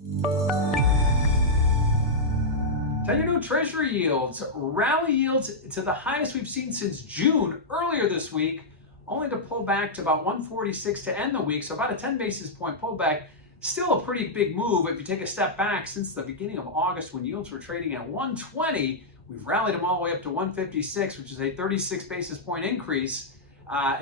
10-year note Treasury yields rally yields to the highest we've seen since June earlier this week, only to pull back to about 146 to end the week, so about a 10 basis point pullback. Still a pretty big move if you take a step back since the beginning of August when yields were trading at 120. We've rallied them all the way up to 156, which is a 36 basis point increase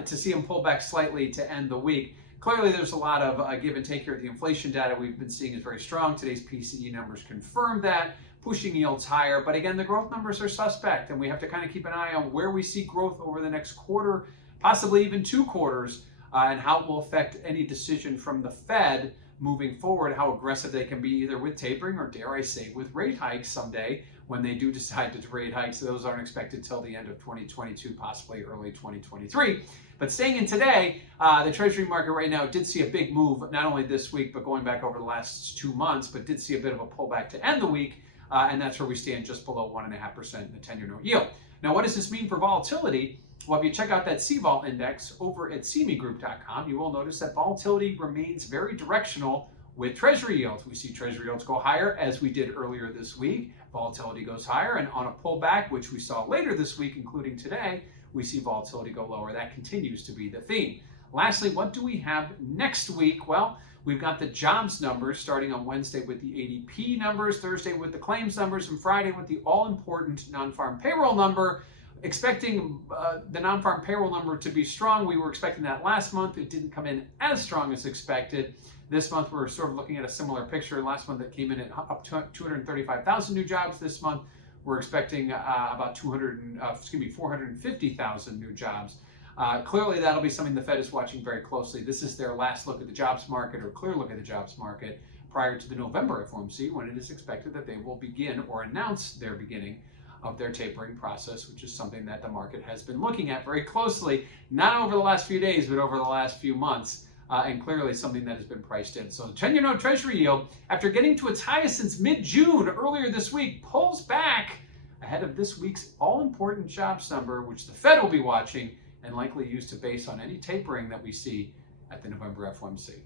to see them pull back slightly to end the week. Clearly, there's a lot of give and take here. The inflation data we've been seeing is very strong. Today's PCE numbers confirm that, pushing yields higher. But again, the growth numbers are suspect, and we have to kind of keep an eye on where we see growth over the next quarter, possibly even 2 quarters, and how it will affect any decision from the Fed moving forward, how aggressive they can be either with tapering or, dare I say, with rate hikes someday when they do decide to rate hikes. Those aren't expected till the end of 2022, possibly early 2023. But staying in today, the Treasury market right now did see a big move, not only this week, but going back over the last 2 months, but did see a bit of a pullback to end the week. And that's where we stand, just below 1.5% in the 10-year note yield. Now, what does this mean for volatility? Well, if you check out that CVOL index over at cmegroup.com, you will notice that volatility remains very directional with Treasury yields. We see Treasury yields go higher, as we did earlier this week. Volatility goes higher, and on a pullback, which we saw later this week, including today, we see volatility go lower. That continues to be the theme. Lastly, what do we have next week? Well, we've got the jobs numbers starting on Wednesday with the ADP numbers, Thursday with the claims numbers, and Friday with the all-important non-farm payroll number. Expecting the non-farm payroll number to be strong. We were expecting that last month. It didn't come in as strong as expected. This month, we're sort of looking at a similar picture. Last month, it came in at up to 235,000 new jobs. This month, we're expecting about 450,000 new jobs. Clearly, that'll be something the Fed is watching very closely. This is their last look at the jobs market, or clear look at the jobs market, prior to the November FOMC, when it is expected that they will begin or announce their beginning of their tapering process, which is something that the market has been looking at very closely, not over the last few days, but over the last few months, and clearly something that has been priced in. So the 10-year note Treasury yield, after getting to its highest since mid-June earlier this week, pulls back ahead of this week's all-important jobs number, which the Fed will be watching and likely use to base on any tapering that we see at the November FOMC.